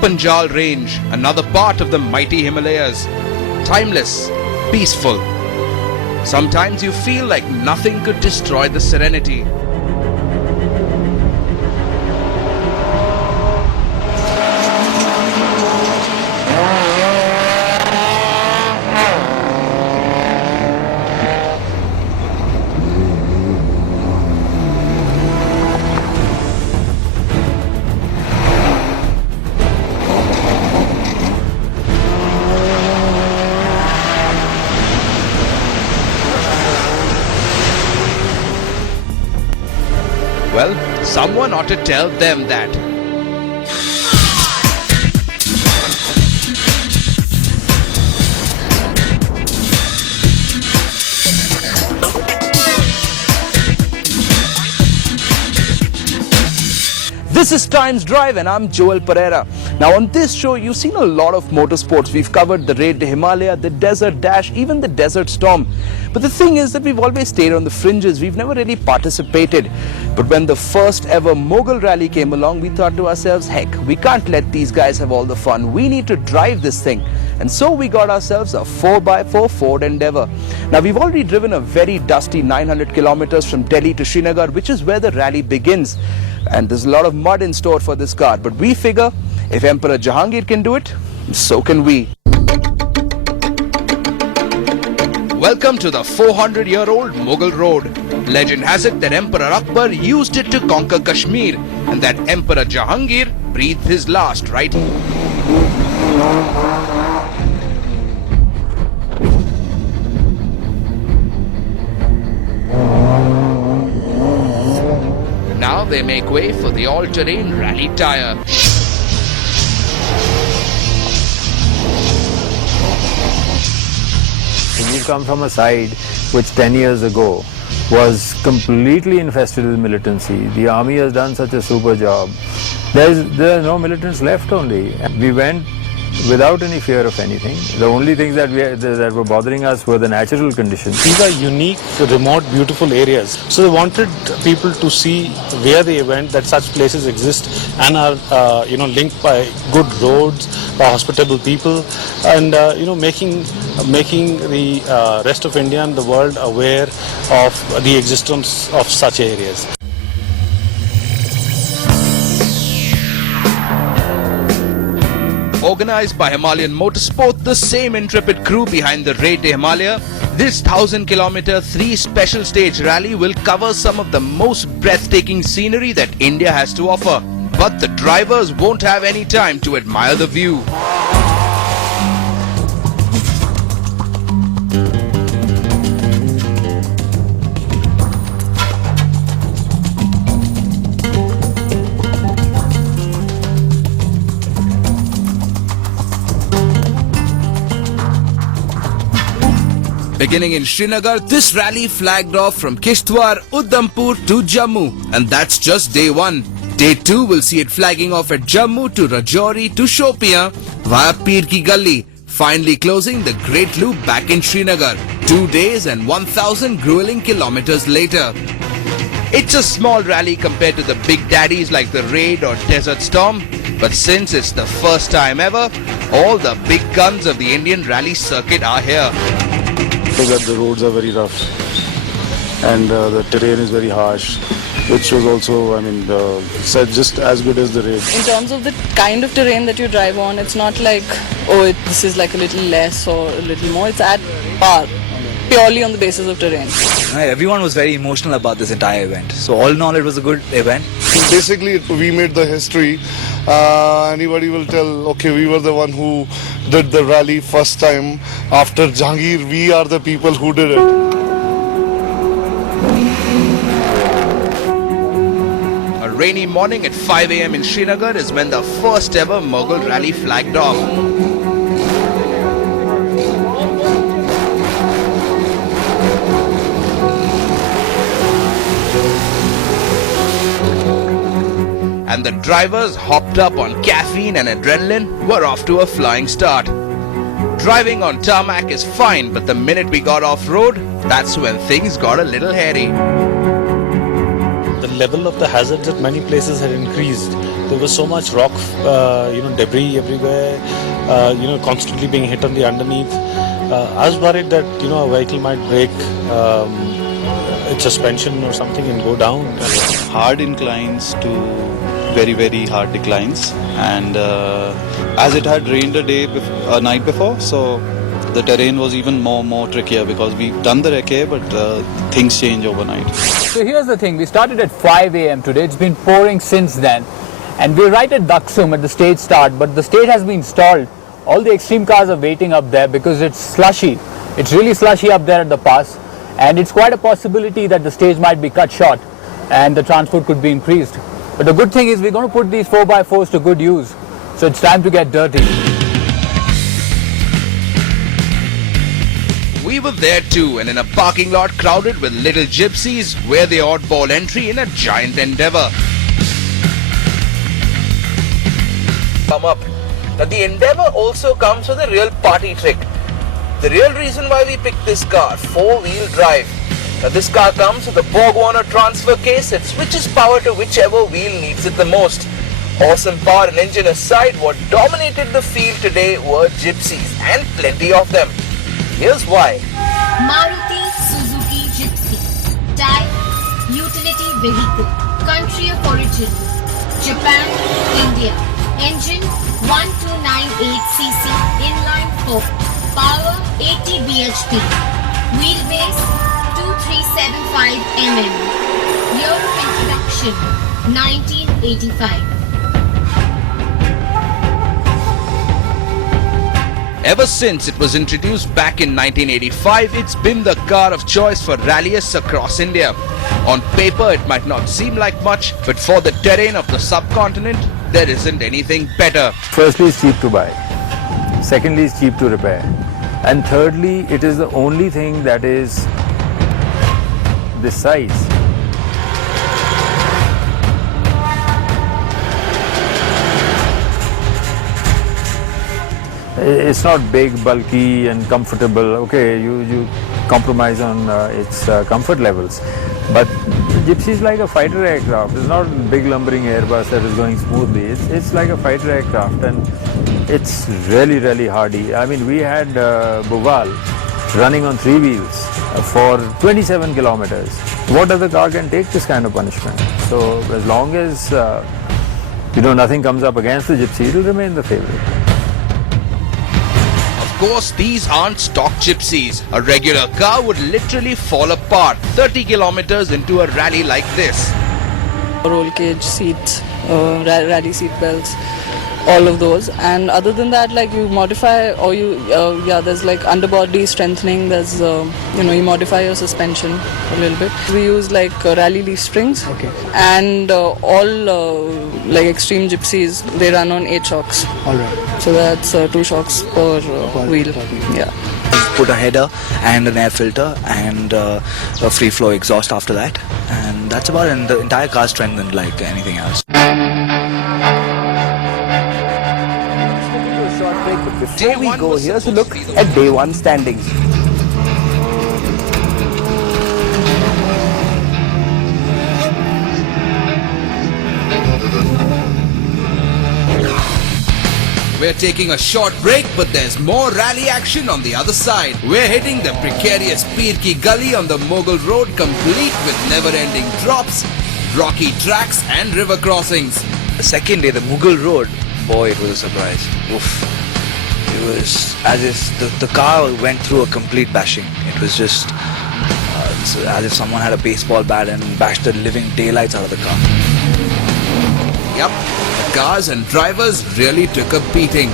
Panjal range, another part of the mighty Himalayas. Timeless, peaceful. Sometimes you feel like nothing could destroy the serenity. Well, someone ought to tell them that. This is Times Drive and I'm Joel Pereira. Now on this show you've seen a lot of motorsports. We've covered the Raid to Himalaya, the Desert Dash, even the Desert Storm. But the thing is that we've always stayed on the fringes. We've never really participated. But when the first ever Mughal Rally came along, we thought to ourselves, heck, we can't let these guys have all the fun. We need to drive this thing. And so we got ourselves a 4x4 Ford Endeavour. Now we've already driven a very dusty 900 kilometers from Delhi to Srinagar, which is where the rally begins. And there's a lot of mud in store for this car. But we figure if Emperor Jahangir can do it, so can we. Welcome to the 400-year-old Mughal Road. Legend has it that Emperor Akbar used it to conquer Kashmir and that Emperor Jahangir breathed his last right. Now they make way for the all-terrain rally tyre. You come from a side which 10 years ago was completely infested with militancy. The army has done such a super job. There are no militants left only. We went without any fear of anything. The only things that were bothering us were the natural conditions. These are unique, remote, beautiful areas. So they wanted people to see where they went, that such places exist and are linked by good roads, by hospitable people, and making the rest of India and the world aware of the existence of such areas. Organized by Himalayan Motorsport, the same intrepid crew behind the Raid to Himalaya, this 1,000-kilometer 3 special stage rally will cover some of the most breathtaking scenery that India has to offer. But the drivers won't have any time to admire the view. Beginning in Srinagar, this rally flagged off from Kishtwar, Udhampur to Jammu, and that's just day one. Day 2 will see it flagging off at Jammu to Rajouri to Shopian via Pir Ki Galli, finally closing the Great Loop back in Srinagar, 2 days and 1,000 grueling kilometers later. It's a small rally compared to the big daddies like the Raid or Desert Storm, but since it's the first time ever, all the big guns of the Indian rally circuit are here. That the roads are very rough and the terrain is very harsh, which was also, just as good as the Raid. In terms of the kind of terrain that you drive on, it's not like, this is like a little less or a little more. It's at par, purely on the basis of terrain. Everyone was very emotional about this entire event. So all in all, it was a good event. Basically, we made the history. Anybody will tell, okay, we were the one who did the rally first time. After Jahangir, we are the people who did it. A rainy morning at 5 a.m. in Srinagar is when the first ever Mughal rally flagged off. And the drivers, hopped up on caffeine and adrenaline, were off to a flying start. Driving on tarmac is fine, but the minute we got off-road, that's when things got a little hairy. The level of the hazards at many places had increased. There was so much rock, debris everywhere, constantly being hit on the underneath. I was worried that, a vehicle might break its suspension or something and go down. Hard inclines to very, very hard declines. And as it had rained a night before, so the terrain was even more trickier because we've done the recce, but things change overnight. So here's the thing, we started at 5 a.m. today, it's been pouring since then. And we're right at Daksum at the stage start, but the stage has been stalled. All the extreme cars are waiting up there because it's slushy. It's really slushy up there at the pass. And it's quite a possibility that the stage might be cut short and the transport could be increased. But the good thing is we're going to put these 4x4s to good use. So it's time to get dirty. We were there too, and in a parking lot crowded with little gypsies, we're the oddball entry in a giant endeavor. Come up. Now the endeavor also comes with a real party trick. The real reason why we picked this car, 4-wheel drive. Now this car comes with a BorgWarner transfer case. It switches power to whichever wheel needs it the most. Awesome power and engine aside, what dominated the field today were gypsies, and plenty of them. Here's why. Maruti Suzuki Gypsy. Type, utility vehicle. Country of origin, Japan, India. Engine 1298cc, inline 4. Power 80 bhp. Wheelbase 2375 mm. Year of introduction 1985. Ever since it was introduced back in 1985, it's been the car of choice for rallyists across India. On paper, it might not seem like much, but for the terrain of the subcontinent, there isn't anything better. Firstly, it's cheap to buy. Secondly, it's cheap to repair. And thirdly, it is the only thing that is this size. It's not big, bulky and comfortable. Okay, you compromise on its comfort levels. But the Gypsy is like a fighter aircraft. It's not a big lumbering Airbus that is going smoothly. It's like a fighter aircraft, and it's really, really hardy. I mean, we had Mughal running on 3 wheels for 27 kilometers. What other car can take this kind of punishment? So as long as nothing comes up against the Gypsy, it will remain the favorite. Of course, these aren't stock gypsies. A regular car would literally fall apart 30 kilometers into a rally like this. Roll cage seats, rally seat belts, all of those. And other than that, like you modify or there's like underbody strengthening. There's you modify your suspension a little bit. We use like rally leaf springs. Okay. And all like extreme gypsies, they run on 8 shocks. All right. So that's 2 shocks per wheel. Yeah. Put a header and an air filter and a free flow exhaust after that, and that's about it. And the entire car strengthened like anything else. Before we go, here's a look at day 1 standings. We're taking a short break, but there's more rally action on the other side. We're hitting the precarious Pir Ki Gully on the Mughal Road, complete with never-ending drops, rocky tracks and river crossings. The second day, the Mughal Road, boy, it was a surprise. Oof. It was as if the car went through a complete bashing. It was just as if someone had a baseball bat and bashed the living daylights out of the car. Yep, the cars and drivers really took a beating.